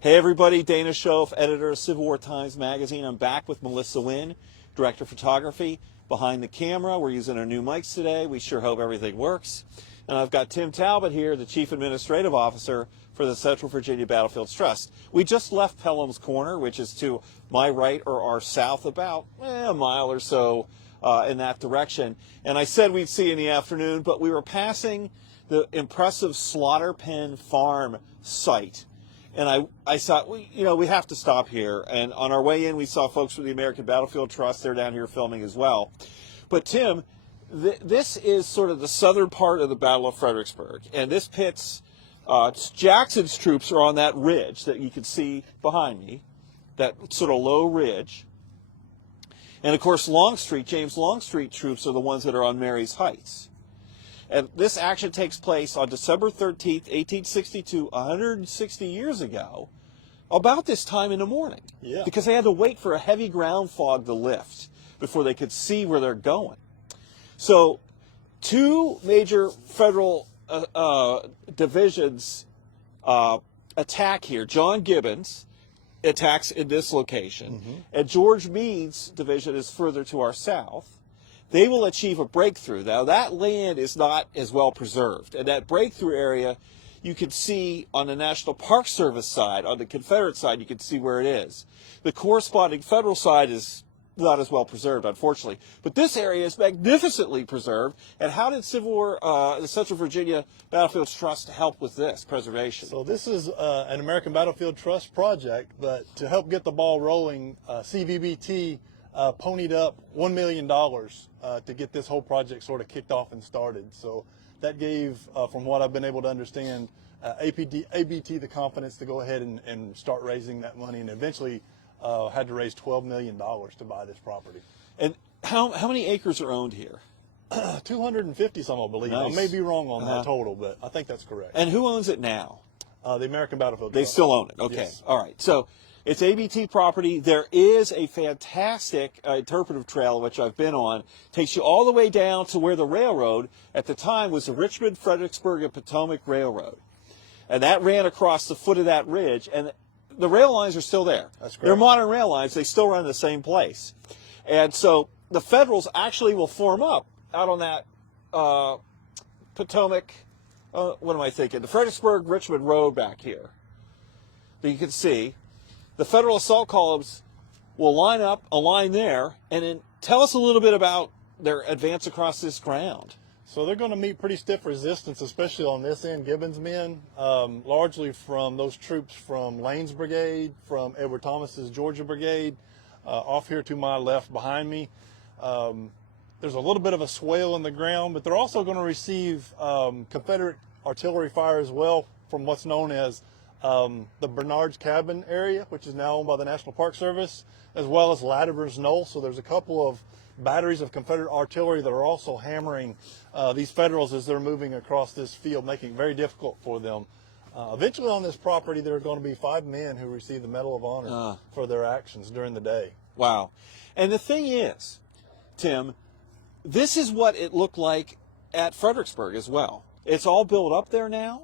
Hey everybody, Dana Shoaf, editor of Civil War Times Magazine. I'm back with Melissa Wynn, director of photography, behind the camera. We're using our new mics today. We sure hope everything works. And I've got Tim Talbott here, the Chief Administrative Officer for the Central Virginia Battlefields Trust. We just left Pelham's Corner, which is to my right or our south, about a mile or so in that direction. And I said we'd see in the afternoon, but we were passing the impressive Slaughter Pen Farm site. And I thought, we have to stop here. And on our way in, we saw folks from the American Battlefield Trust. They're down here filming as well. But Tim, this is sort of the southern part of the Battle of Fredericksburg. And this pits, Jackson's troops are on that ridge that you can see behind me, that sort of low ridge. And of course, James Longstreet troops are the ones that are on Marye's Heights. And this action takes place on December 13th, 1862, 160 years ago, about this time in the morning. Yeah. Because they had to wait for a heavy ground fog to lift before they could see where they're going. So, two major federal divisions attack here. John Gibbons attacks in this location, and George Meade's division is further to our south. They will achieve a breakthrough. Now, that land is not as well preserved. And that breakthrough area, you can see on the National Park Service side, on the Confederate side, you can see where it is. The corresponding federal side is not as well preserved, unfortunately. But this area is magnificently preserved. And how did the Central Virginia Battlefields Trust help with this preservation? So this is an American Battlefield Trust project, but to help get the ball rolling, CVBT ponied up $1 million to get this whole project sort of kicked off and started. So that gave, from what I've been able to understand, ABT the confidence to go ahead and start raising that money, and eventually had to raise $12 million to buy this property. And how many acres are owned here? 250 some, I believe. Nice. I may be wrong on that total, but I think that's correct. And who owns it now? The American Battlefield They Trust. still own it. Okay. Yes. All right. So it's ABT property. There is a fantastic interpretive trail, which I've been on. Takes you all the way down to where the railroad at the time was the Richmond, Fredericksburg, and Potomac Railroad. And that ran across the foot of that ridge. And the rail lines are still there. That's correct. They're modern rail lines. They still run in the same place. And so the Federals actually will form up out on that Potomac, what am I thinking? The Fredericksburg-Richmond Road back here that you can see. The Federal assault columns will line up, align there, and then tell us a little bit about their advance across this ground. So they're going to meet pretty stiff resistance, especially on this end, Gibbons' men, largely from those troops from Lane's brigade, from Edward Thomas's Georgia brigade, off here to my left behind me. There's a little bit of a swale in the ground, but they're also going to receive Confederate artillery fire as well from what's known as the Bernard's Cabin area, which is now owned by the National Park Service, as well as Latimer's Knoll. So there's a couple of batteries of Confederate artillery that are also hammering these Federals as they're moving across this field, making it very difficult for them. Eventually on this property, there are going to be 5 men who receive the Medal of Honor for their actions during the day. Wow. And the thing is, Tim, this is what it looked like at Fredericksburg as well. It's all built up there now.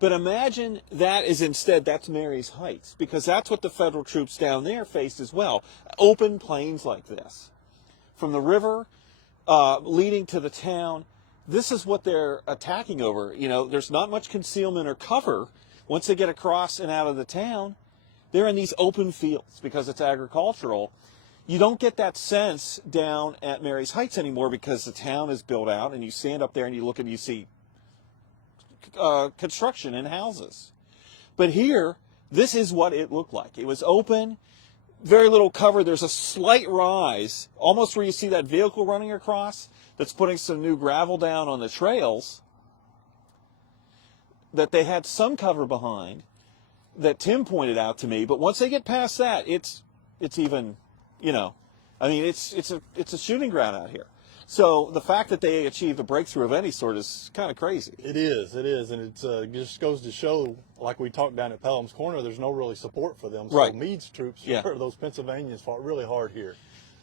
But imagine that's Marye's Heights, because that's what the Federal troops down there faced as well. Open plains like this. From the river leading to the town, this is what they're attacking over. There's not much concealment or cover. Once they get across and out of the town, they're in these open fields because it's agricultural. You don't get that sense down at Marye's Heights anymore because the town is built out, and you stand up there and you look and you see construction and houses. But here, this is what it looked like. It was open, very little cover. There's a slight rise, almost where you see that vehicle running across, that's putting some new gravel down on the trails, that they had some cover behind, that Tim pointed out to me. But once they get past that, it's even, it's a shooting ground out here. So the fact that they achieved a breakthrough of any sort is kind of crazy. It is, and it just goes to show, like we talked down at Pelham's Corner, there's no really support for them. So right. Meade's troops, those Pennsylvanians, fought really hard here.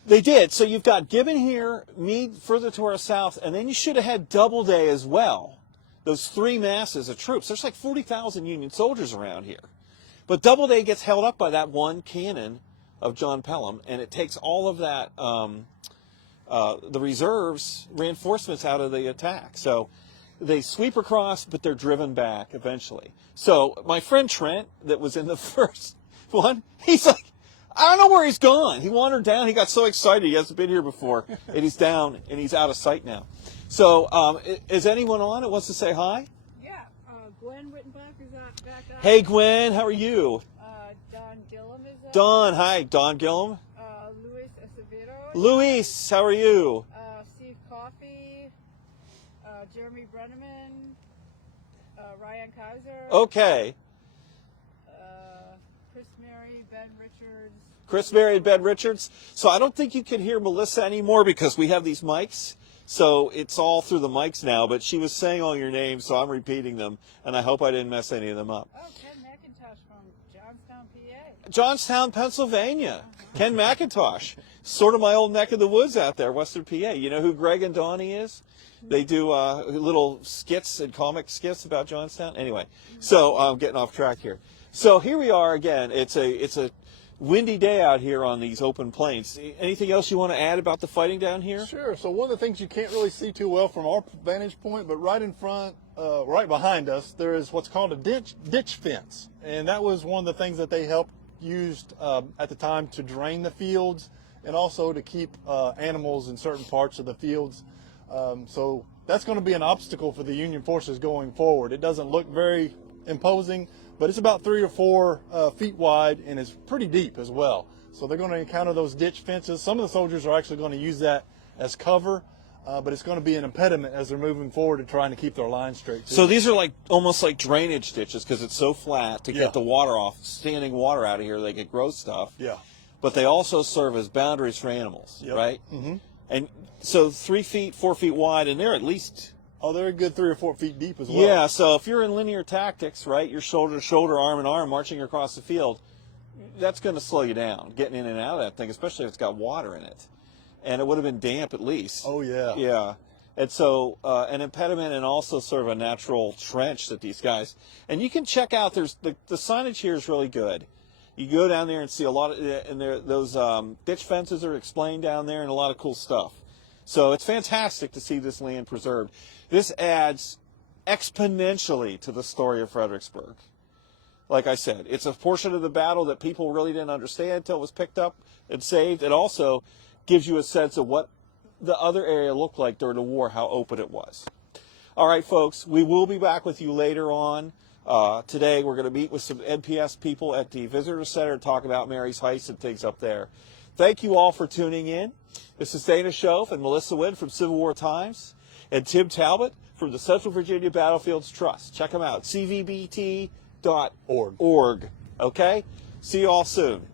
They did. So you've got Gibbon here, Meade further to our south, and then you should have had Doubleday as well. Those 3 masses of troops. There's like 40,000 Union soldiers around here. But Doubleday gets held up by that one cannon of John Pelham, and it takes all of that, the reserves, reinforcements out of the attack. So they sweep across, but they're driven back eventually. So my friend Trent, that was in the first one, he's like, I don't know where he's gone. He wandered down. He got so excited. He hasn't been here before. And he's down, and he's out of sight now. So is anyone on that wants to say hi? Yeah, Gwen Wittenbach is back up. Hey, Gwen. How are you? Don Gillum is up. Don. Hi. Don Gillum. Luis Acevedo. Luis. How are you? Steve Coffey. Jeremy Brenneman. Ryan Kaiser. Okay. Chris Mary, Ben Richards. Chris Mary and Ben Richards. So I don't think you can hear Melissa anymore because we have these mics. So it's all through the mics now. But she was saying all your names, so I'm repeating them. And I hope I didn't mess any of them up. Oh, Ken McIntosh from Johnstown, PA. Johnstown, Pennsylvania. Ken McIntosh. Sort of my old neck of the woods out there, Western PA. You know who Greg and Donnie is? They do little skits and comic skits about Johnstown. Anyway, so I'm getting off track here. So here we are again. It's a windy day out here on these open plains. Anything else you want to add about the fighting down here? Sure. So one of the things you can't really see too well from our vantage point, but right in front, right behind us, there is what's called a ditch fence. And that was one of the things that they used at the time to drain the fields and also to keep animals in certain parts of the fields. So that's going to be an obstacle for the Union forces going forward. It doesn't look very imposing, but it's about 3 or 4 feet wide and it's pretty deep as well. So they're going to encounter those ditch fences. Some of the soldiers are actually going to use that as cover, but it's going to be an impediment as they're moving forward and trying to keep their line straight too. So these are like almost like drainage ditches because it's so flat to get the water off, standing water out of here. They could grow stuff. Yeah. But they also serve as boundaries for animals, right? Mm-hmm. And so 3 feet, 4 feet wide, and they're at least... Oh, they're a good 3 or 4 feet deep as well. Yeah, so if you're in linear tactics, right, you're shoulder to shoulder, arm in arm, marching across the field, that's going to slow you down, getting in and out of that thing, especially if it's got water in it. And it would have been damp at least. Oh, yeah. Yeah. And so an impediment and also sort of a natural trench that these guys... And you can check out, there's the signage here is really good. You go down there and see a lot of... And those ditch fences are explained down there and a lot of cool stuff. So it's fantastic to see this land preserved. This adds exponentially to the story of Fredericksburg. Like I said, it's a portion of the battle that people really didn't understand until it was picked up and saved. It also gives you a sense of what the other area looked like during the war, how open it was. All right, folks, we will be back with you later on. Today we're going to meet with some NPS people at the Visitor Center and talk about Mary's Heist and things up there. Thank you all for tuning in. This is Dana Shoaf and Melissa Wynn from Civil War Times and Tim Talbott from the Central Virginia Battlefields Trust. Check them out, cvbt.org. Okay? See you all soon.